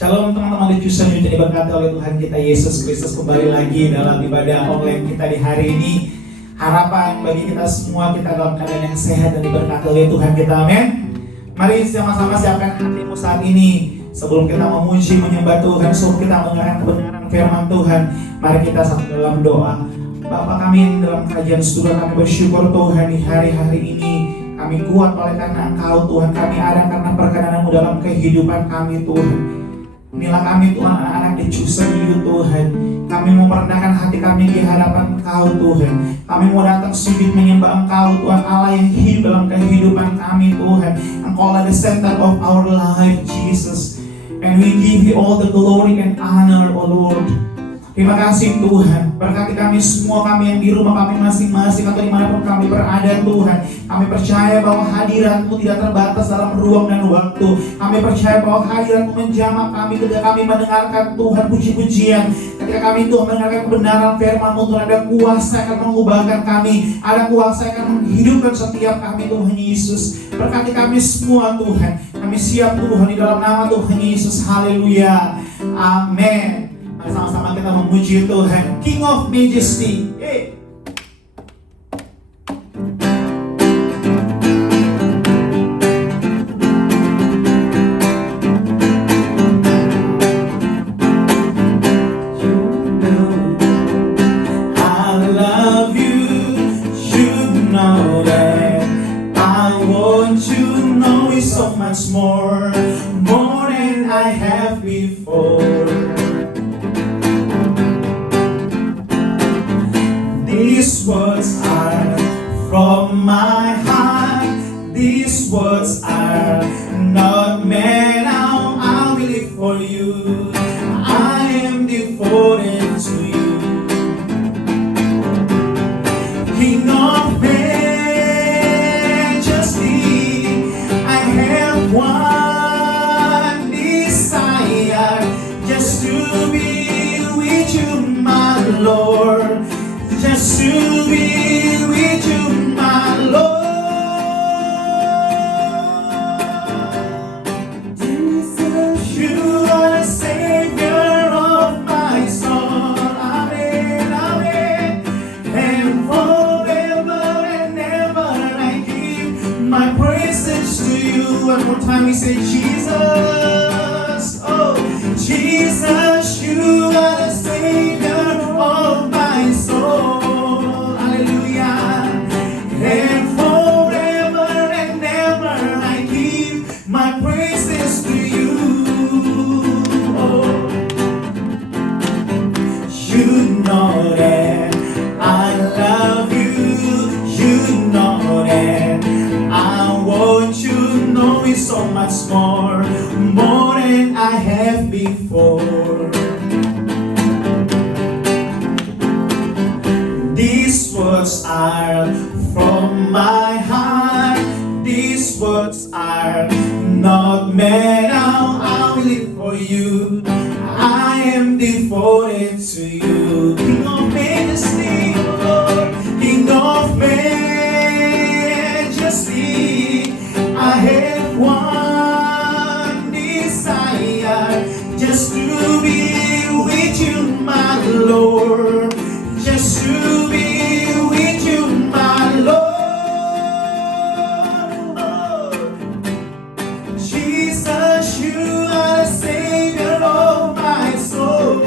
Shalom teman-teman di Fusion Youth, diberkati oleh Tuhan kita Yesus Kristus. Kembali lagi dalam ibadah online kita di hari ini. Harapan bagi kita semua, kita dalam keadaan yang sehat dan diberkati oleh Tuhan kita, amin. Mari sama-sama siapkan hatimu saat ini. Sebelum kita memuji, menyembah Tuhan, sebelum kita mendengarkan kebenaran firman Tuhan, mari kita satu dalam doa. Bapa kami dalam kerajaan surga, kami bersyukur Tuhan di hari-hari ini. Kami kuat oleh karena Engkau Tuhan, kami ada karena perkenan-Mu dalam kehidupan kami Tuhan. Inilah kami Tuhan, anak-anak di Chosen You Tuhan. Kami mau merendahkan hati kami di hadapan Engkau Tuhan. Kami mau datang sujud menyembah Engkau Tuhan, Allah yang hidup dalam kehidupan kami Tuhan. Engkau adalah the center of our life Jesus. And we give You all the glory and honor, O Lord. Terima kasih Tuhan, berkati kami semua, kami yang di rumah kami masing-masing atau dimanapun kami berada Tuhan. Kami percaya bahwa hadirat-Mu tidak terbatas dalam ruang dan waktu. Kami percaya bahwa hadirat-Mu menjamah kami ketika kami mendengarkan Tuhan puji-pujian. Ketika kami Tuhan mendengarkan kebenaran firman-Mu Tuhan, ada kuasa yang akan mengubahkan kami, ada kuasa yang akan menghidupkan setiap kami Tuhan Yesus. Berkati kami semua Tuhan, kami siap Tuhan di dalam nama Tuhan Yesus. Haleluya, amin. Mari sama-sama kita memuji Tuhan, King of Majesty. So much more than I have before. These words are from my heart. These words are not meant now. I will live for You. I am devoted to You. King of one desire, just to be with You, my Lord, just to be with You, my Lord. Jesus, You are the Savior of my soul, amen, amen. And forever and ever I give my praises to You. One more time we say Jesus, oh Jesus, You are the Savior of my soul, hallelujah. And forever and ever I give my praises to You, oh. You know that I love You, You know that I want You. So much more than I have before. These words are from my heart. These words are not meant now. I will live for You. I am devoted to You. King of Majesty, Lord, King of Majesty, I have one desire, just to be with You, my Lord, just to be with You, my Lord. Oh. Jesus, You are the Savior of my soul,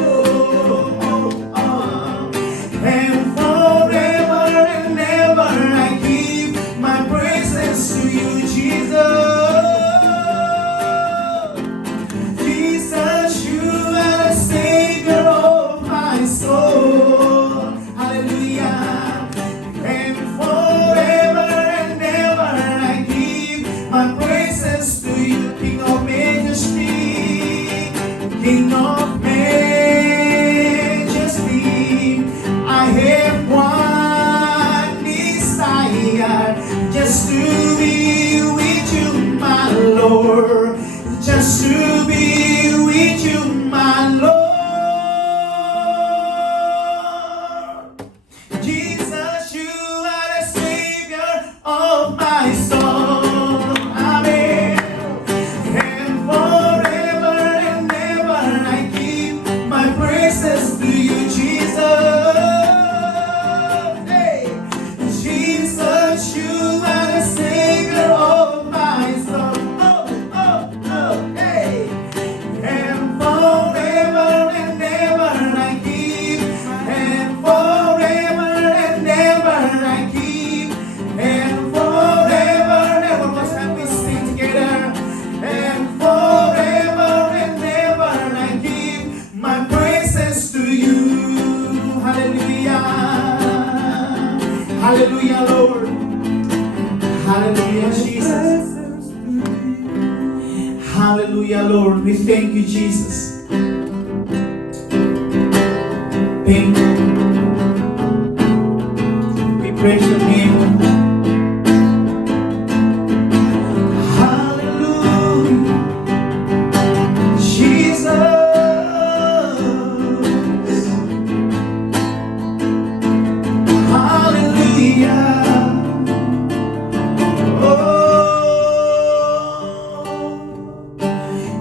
and forever and ever I give my praises to You, Jesus. Hallelujah, Jesus. Hallelujah, Lord. We thank you, Jesus. Thank you. We praise your name. Hallelujah, Jesus. Hallelujah.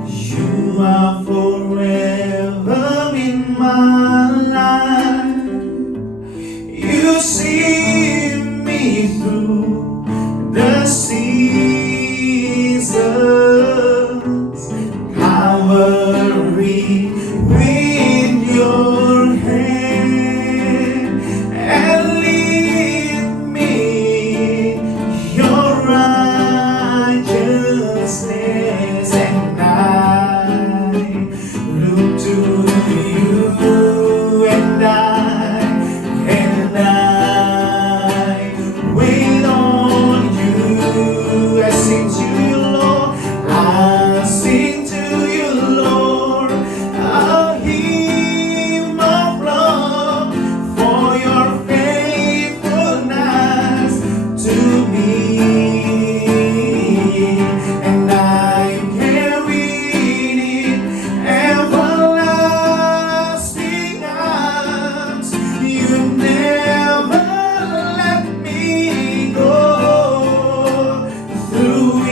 You are forever in my life. You see me through the seasons, covering with your hand and lead me your righteousness, and I look to you, and I wait on you. I sing to you, Lord. I sing to you, Lord. A hymn of love for your faithfulness to me. And I'm carried in everlasting arms. You never let me go. Through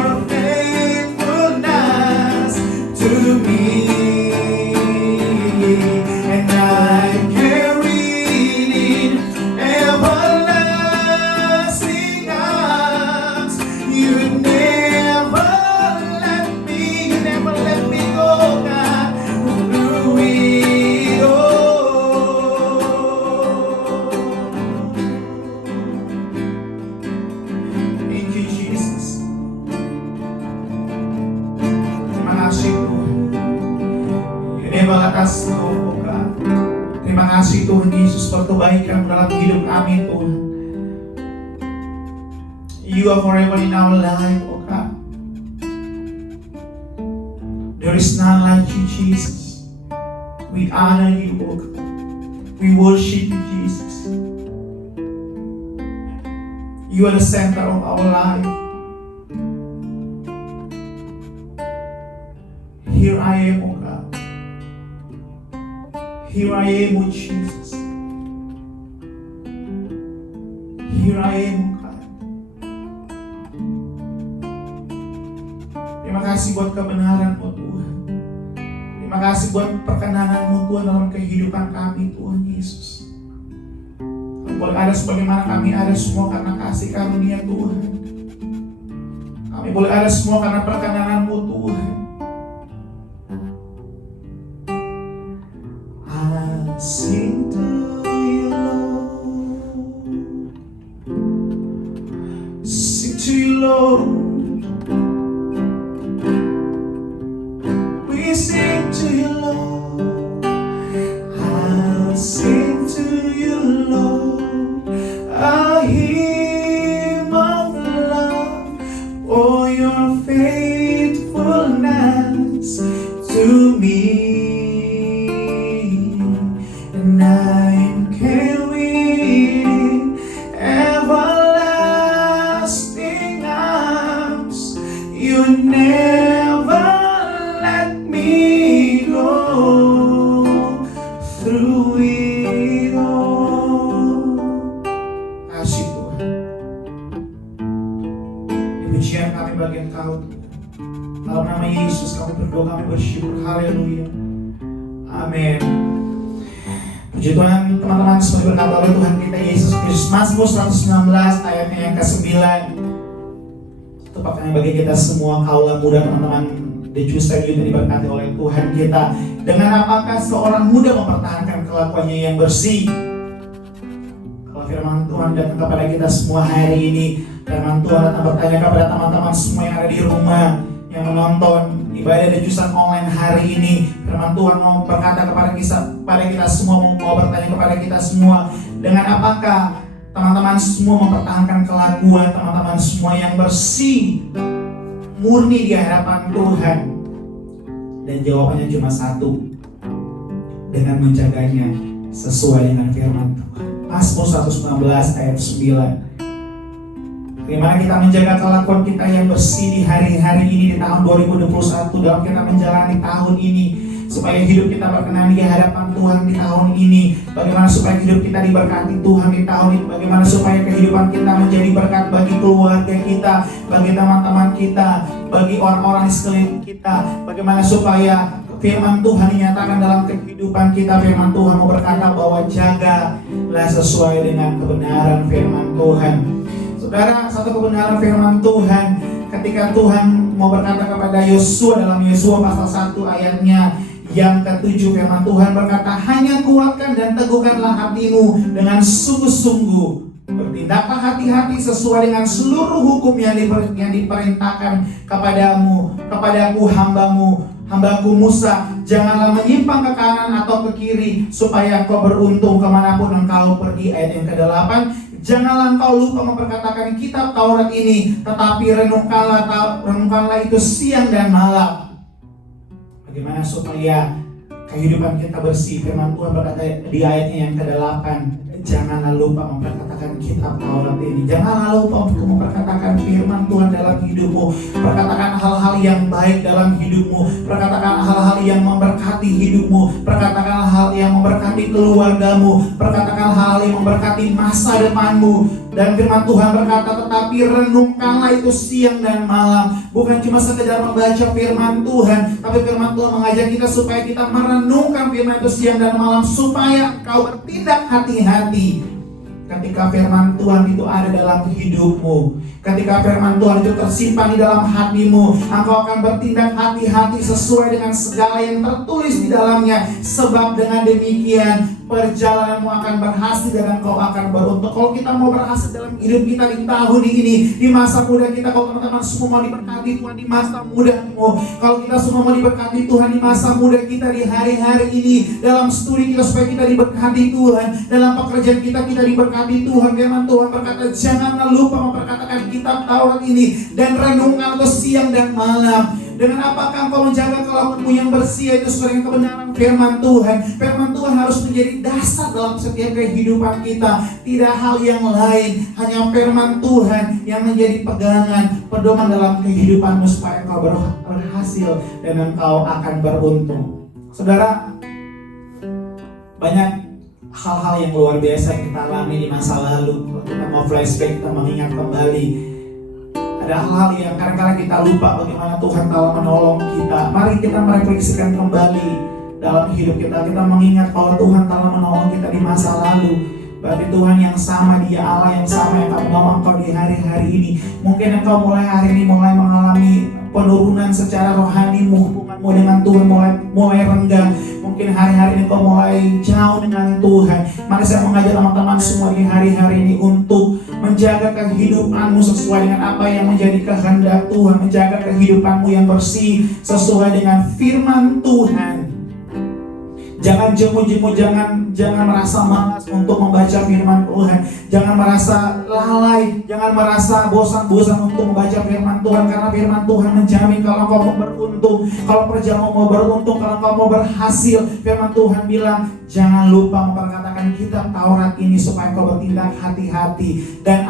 your faithfulness to me. And I'm carried in everlasting arms. You never let me go, God, through it all. Thank you, Jesus. Terima kasih Tuhan. You never let us go, oh God. Terima kasih Tuhan Yesus for kebaikan dalam hidup kami Tuhan. You are forever in our life, oh God. There is none like you, Jesus. We honor you, oh God. We worship you, Jesus. You are the center of our life. Here I am, oh God. Here I am, oh Jesus. Here I am, oh God. Terima kasih buat kebenaran-Mu Tuhan. Terima kasih buat perkenanan-Mu Tuhan dalam kehidupan kami Tuhan Yesus. Kami boleh ada sebagaimana kami ada semua karena kasih karunia Tuhan. Kami boleh ada semua karena perkenanan-Mu Tuhan. I sing to you, Lord. Sing to you, Lord. We sing to you, Lord. I sing to you, Lord. A hymn of love for your faithfulness to me. And I'm carried in everlasting arms. You never let me go through it all. Kasih Tuhan. Pujian kami bagi Engkau Tuhan. Dalam nama Yesus kami berdoa, kami bersyukur. Haleluya. Amin. Puji Tuhan, teman-teman seperti berkata oleh Tuhan kita Yesus Kristus. Mazmur 119 ayatnya yang ke-9. Tepatnya bagi kita semua kaula muda teman-teman The True Stadium diberkati oleh Tuhan kita. Dengan apakah seorang muda mempertahankan kelakuannya yang bersih? Kalau firman Tuhan datang kepada kita semua hari ini, firman Tuhan datang bertanya kepada teman-teman semua yang ada di rumah, yang menonton ibadah dejusan online hari ini. Firman Tuhan mau berkata kepada kita semua, mau bertanya kepada kita semua, dengan apakah teman-teman semua mempertahankan kelakuan teman-teman semua yang bersih, murni di hadapan Tuhan? Dan jawabannya cuma satu, dengan menjaganya sesuai dengan firman Tuhan. Mazmur 119 ayat 9. Bagaimana kita menjaga kelakuan kita yang bersih di hari-hari ini, di tahun 2021, dalam kita menjalani tahun ini, supaya hidup kita berkenan di hadapan Tuhan di tahun ini. Bagaimana supaya hidup kita diberkati Tuhan di tahun ini. Bagaimana supaya kehidupan kita menjadi berkat bagi keluarga kita, bagi teman-teman kita, bagi orang-orang di sekeliling kita. Bagaimana supaya firman Tuhan dinyatakan dalam kehidupan kita. Firman Tuhan mau berkata bahwa jagalah sesuai dengan kebenaran firman Tuhan. Saudara, satu kebenaran firman Tuhan ketika Tuhan mau berkata kepada Yosua dalam Yosua pasal 1 ayatnya yang ke-7, firman Tuhan berkata, hanya kuatkan dan teguhkanlah hatimu dengan sungguh-sungguh. Bertindaklah hati-hati sesuai dengan seluruh hukum yang diperintahkan kepadaku hambaku Musa. Janganlah menyimpang ke kanan atau ke kiri, supaya engkau beruntung kemanapun engkau pergi. Ayat yang ke-8, janganlah engkau lupa memperkatakan kitab Taurat ini, tetapi renungkanlah itu siang dan malam. Bagaimana supaya kehidupan kita bersih? Firman Tuhan berkata di ayatnya yang ke-8, janganlah lupa memperkatakan kitab Taurat ini. Janganlah lupa untuk memperkatakan firman Tuhan dalam hidupmu. Perkatakan hal-hal yang baik dalam hidupmu. Perkatakan hal-hal yang memberkati hidupmu. Perkatakan hal yang memberkati keluargamu. Perkatakan hal yang memberkati masa depanmu. Dan firman Tuhan berkata, tetapi renungkanlah itu siang dan malam. Bukan cuma sekedar membaca firman Tuhan, tapi firman Tuhan mengajak kita supaya kita merenungkan firman itu siang dan malam, supaya kau bertindak hati-hati ketika firman Tuhan itu ada dalam hidupmu. Ketika firman Tuhan itu tersimpan di dalam hatimu, engkau akan bertindak hati-hati sesuai dengan segala yang tertulis di dalamnya. Sebab dengan demikian perjalananmu akan berhasil dan engkau akan beruntung. Kalau kita mau berhasil dalam hidup kita di tahun ini, di masa muda kita, kalau teman-teman semua mau diberkati Tuhan di masa mudamu, kalau kita semua mau diberkati Tuhan di masa muda kita, di hari-hari ini, dalam studi kita supaya kita diberkati Tuhan, dalam pekerjaan kita diberkati Tuhan. Firman Tuhan berkata, janganlah lupa memperkatakan kitab Taurat ini dan renungkan itu siang dan malam. Dengan apakah engkau menjaga kelakuanmu yang bersih, itu sesuai dengan kebenaran firman Tuhan. Firman Tuhan harus menjadi dasar dalam setiap kehidupan kita. Tidak hal yang lain, hanya firman Tuhan yang menjadi pegangan, pedoman dalam kehidupanmu supaya engkau berhasil dan engkau akan beruntung. Saudara, banyak hal-hal yang luar biasa yang kita alami di masa lalu. Kalau kita mau flashback, kita mengingat kembali, ada hal-hal yang kadang-kadang kita lupa bagaimana Tuhan telah menolong kita. Mari kita merefleksikan kembali dalam hidup kita. Kita mengingat kalau Tuhan telah menolong kita di masa lalu. Berarti Tuhan yang sama, Dia Allah yang sama yang akan menolong engkau di hari-hari ini. Mungkin engkau mulai hari ini mulai mengalami penurunan secara rohanimu, hubunganmu dengan Tuhan mulai renggang. Mungkin hari-hari ini kau mulai jauh dengan Tuhan. Mari saya mengajak teman-teman semua di hari-hari ini untuk menjaga kehidupanmu sesuai dengan apa yang menjadi kehendak Tuhan. Menjaga kehidupanmu yang bersih sesuai dengan firman Tuhan. Jangan jemu-jemu, jangan merasa malas untuk membaca firman Tuhan. Jangan merasa lalai, jangan merasa bosan-bosan untuk membaca firman Tuhan. Karena firman Tuhan menjamin kalau kau mau beruntung, kalau perjalanan mau beruntung, kalau kau mau berhasil. Firman Tuhan bilang, jangan lupa memperkatakan kitab Taurat ini supaya kau bertindak hati-hati. Dan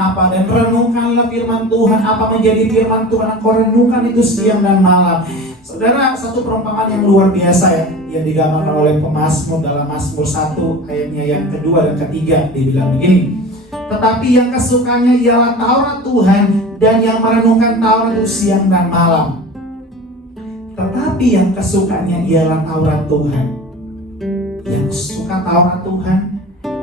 renungkanlah firman Tuhan. Apa menjadi firman Tuhan, kau renungkan itu siang dan malam. Saudara, satu perumpamaan yang luar biasa ya, yang digambarkan oleh pemazmur dalam Mazmur 1 ayatnya yang kedua dan ketiga. Dia bilang begini, tetapi yang kesukanya ialah Taurat Tuhan, dan yang merenungkan Taurat itu siang dan malam. Tetapi yang kesukanya ialah Taurat Tuhan. Yang suka Taurat Tuhan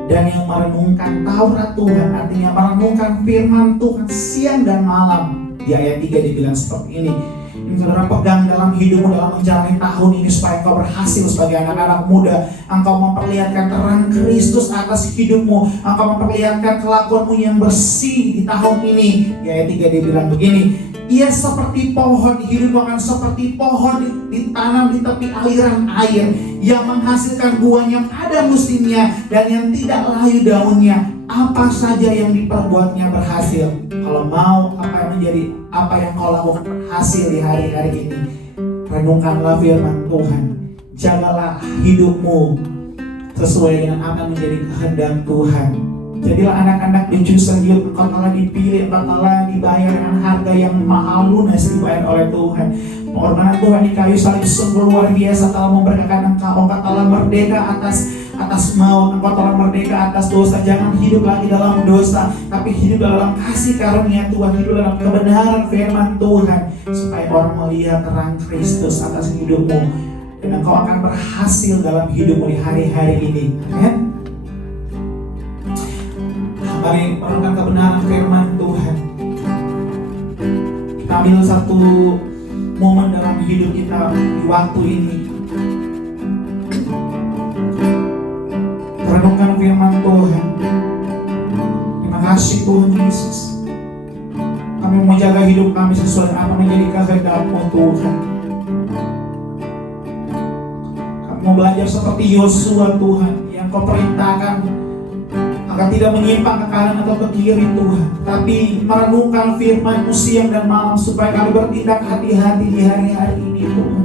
dan yang merenungkan Taurat Tuhan, artinya merenungkan firman Tuhan siang dan malam. Di ayat 3 dibilang seperti ini. Ini saudara pegang dalam hidupmu dalam menjalani tahun ini supaya engkau berhasil sebagai anak-anak muda. Engkau memperlihatkan terang Kristus atas hidupmu. Engkau memperlihatkan kelakuanmu yang bersih di tahun ini. Di ayat 3 dia bilang begini, ia seperti pohon, hidupmu akan seperti pohon ditanam di tepi aliran air, yang menghasilkan buahnya pada musimnya dan yang tidak layu daunnya. Apa saja yang diperbuatnya berhasil. Kalau mau apa yang kau lakukan berhasil di hari-hari ini, renungkanlah firman Tuhan. Jagalah hidupmu sesuai dengan apa yang menjadi kehendak Tuhan. Jadilah anak-anak di Jusayut, engkau telah dipilih, engkau telah dibayar dengan harga yang mahal lunas dibayar oleh Tuhan. Pengorbanan Tuhan di kayu salib sungguh luar biasa telah memberkati engkau. Engkau telah merdeka atas maut, engkau telah merdeka atas dosa. Jangan hidup lagi dalam dosa, tapi hidup dalam kasih karunia Tuhan, hidup dalam kebenaran firman Tuhan, supaya orang melihat terang Kristus atas hidupmu, dan engkau akan berhasil dalam hidupmu di hari-hari ini. Amin. Mari merenungkan kebenaran firman Tuhan. Kita ambil satu momen dalam hidup kita di waktu ini. Renungkan firman Tuhan. Terima kasih Tuhan Yesus. Kami menjaga hidup kami sesuai apa menjadi kehendak-Mu Tuhan. Kami mau belajar seperti Yosua Tuhan, yang Kau perintahkan agar tidak menyimpang ke kanan atau ke kiri Tuhan, tapi merenungkan firman-Mu siang dan malam supaya kami bertindak hati-hati di hari-hari ini Tuhan.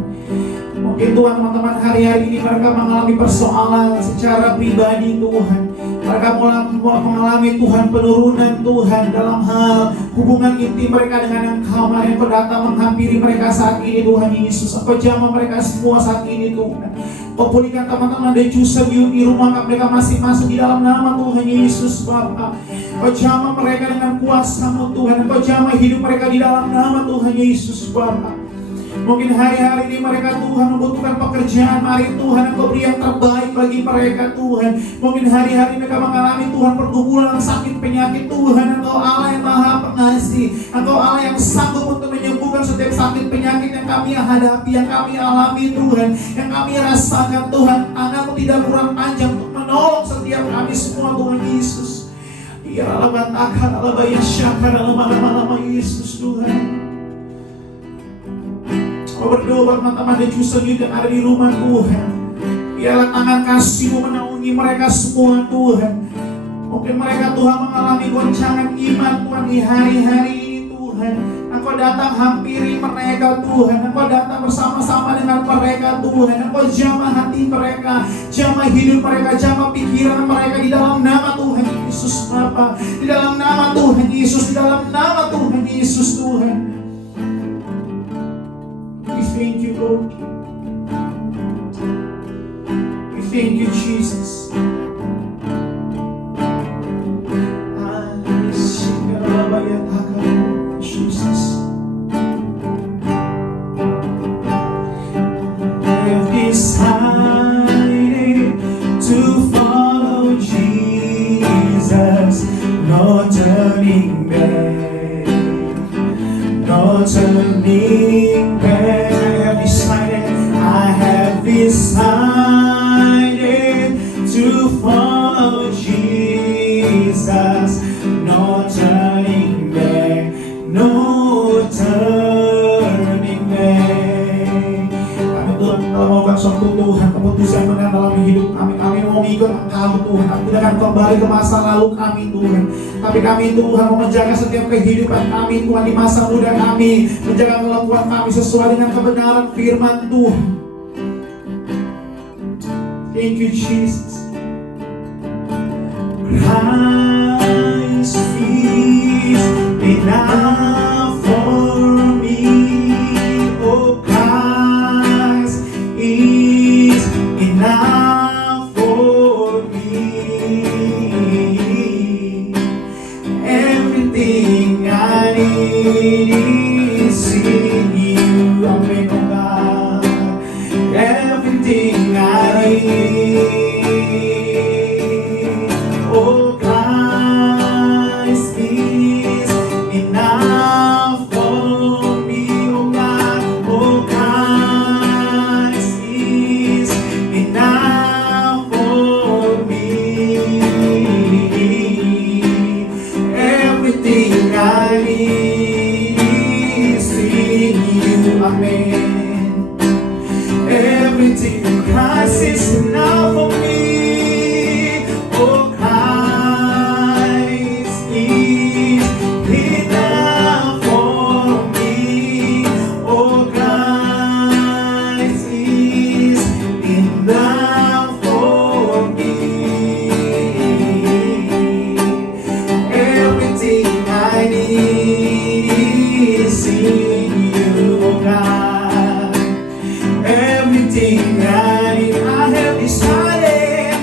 Mungkin Tuhan teman-teman hari-hari ini mereka mengalami persoalan secara pribadi Tuhan. Mereka mengalami Tuhan penurunan Tuhan dalam hal hubungan intim mereka dengan Engkau. Mari Engkau datang menghampiri mereka saat ini Tuhan Yesus. Engkau jamah mereka semua saat ini Tuhan. Kau pulihkan teman-teman dan Jusuf di rumah mereka masing-masing di dalam nama Tuhan Yesus Bapa. Kau jamah mereka dengan kuasa-Mu Tuhan. Kau jamah hidup mereka di dalam nama Tuhan Yesus Bapa. Mungkin hari-hari ini mereka Tuhan membutuhkan pekerjaan. Mari Tuhan Engkau beri yang terbaik bagi mereka Tuhan. Mungkin hari-hari mereka mengalami Tuhan pergumulan sakit penyakit Tuhan. Engkau Allah yang Maha Pengasih. Engkau Allah yang sanggup untuk menyembuhkan setiap sakit penyakit yang kami hadapi, yang kami alami Tuhan, yang kami rasakan Tuhan. Tangan-Mu tidak kurang panjang untuk menolong setiap kami semua Tuhan Yesus. Ya Allah batakan Allah bayar syakar Allah nama-nama Yesus Tuhan. Kau berdoa buat teman-teman dan Jusuf yang ada di rumah Tuhan. Biarlah tangan kasih-Mu menaungi mereka semua Tuhan. Mungkin mereka Tuhan mengalami goncangan iman Tuhan di hari-hari ini Tuhan. Engkau datang hampiri mereka Tuhan. Engkau datang bersama-sama dengan mereka Tuhan. Engkau jamah hati mereka, jamah hidup mereka, jamah pikiran mereka di dalam nama Tuhan Yesus Bapa. Di dalam nama Tuhan Yesus, di dalam nama Tuhan Yesus Tuhan. Thank you, Lord. We thank you, Jesus. Jesus. I've decided to follow Jesus. No turning back. No turning back. I have decided to follow Jesus. No turning back, no turning back. Kami Tuhan telah melakukan suatu Tuhan keputusan benar dalam hidup kami. Kami mau ikut Engkau Tuhan. Kami tidak akan kembali ke masa lalu kami Tuhan. Tapi kami Tuhan mau menjaga setiap kehidupan kami Tuhan di masa muda kami. Menjaga kelakuan kami sesuai dengan kebenaran firman Tuhan. Thank you, Jesus. Christ is enough for me. Oh, Christ is enough for me. Everything I need is in you. Amen, oh God. Everything I need. Oh, Christ is enough for me, oh God. Oh, Christ is enough for me. Everything I need is in you, amen. Everything, Christ is enough for me. Oh, Christ is enough for me. Oh, Christ is enough for me. Everything I need is in you, oh God. Everything I need, I have decided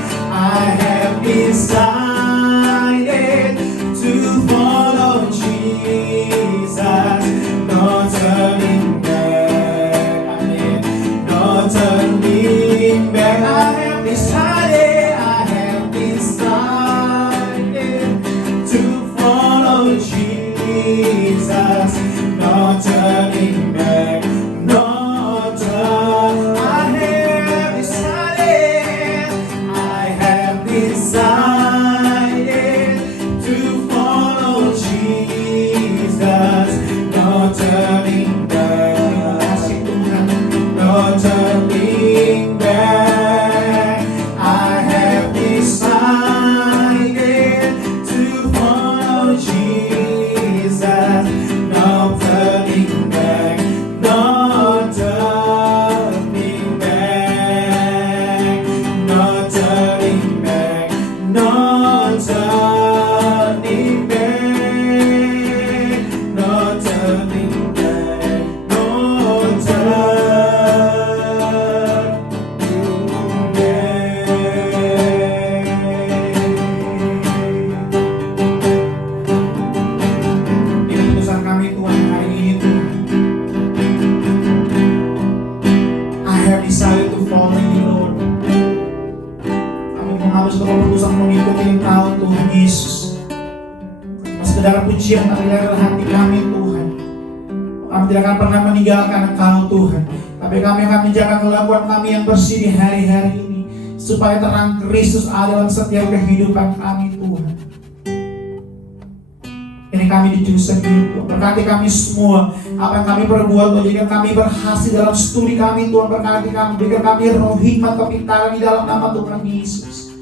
Saudara, pujian dari hati kami Tuhan. Kami tidak akan pernah meninggalkan Engkau Tuhan, tapi kami akan menjaga kelakuan kami yang bersih di hari-hari ini, supaya terang Kristus ada dalam setiap kehidupan kami Tuhan. Ini kami dijurusan hidup, berkati kami semua. Apa yang kami perbuat, jadikan kami berhasil dalam studi kami Tuhan. Berkati kami, berikan kami roh hikmat kepintaran di dalam nama Tuhan Yesus.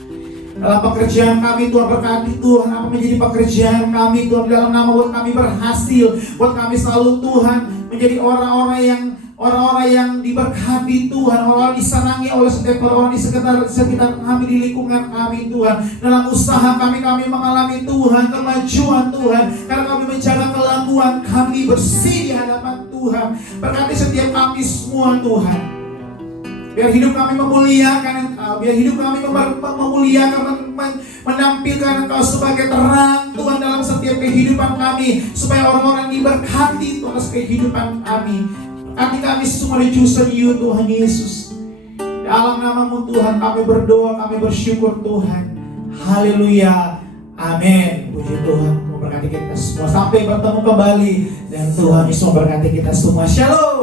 Dalam pekerjaan kami Tuhan, berkati Tuhan apa menjadi pekerjaan kami Tuhan, di dalam nama buat kami berhasil, buat kami selalu Tuhan menjadi orang-orang yang diberkati Tuhan, orang disenangi oleh setiap orang di sekitar kami, di lingkungan kami Tuhan. Dalam usaha kami mengalami Tuhan kemajuan Tuhan, karena kami menjaga kelakuan kami bersih di hadapan Tuhan. Berkati setiap kami semua Tuhan. Biar hidup kami memuliakan Engkau, biar hidup kami memuliakan, menampilkan Engkau sebagai terang Tuhan dalam setiap kehidupan kami, supaya orang-orang diberkati Tuhan atas kehidupan kami. Berkati kami semua di Jurusan You Tuhan Yesus. Dalam nama-Mu Tuhan kami berdoa, kami bersyukur Tuhan. Haleluya, amin. Puji Tuhan, memberkati kita semua sampai bertemu kembali, dan Tuhan Yesus memberkati kita semua. Shalom.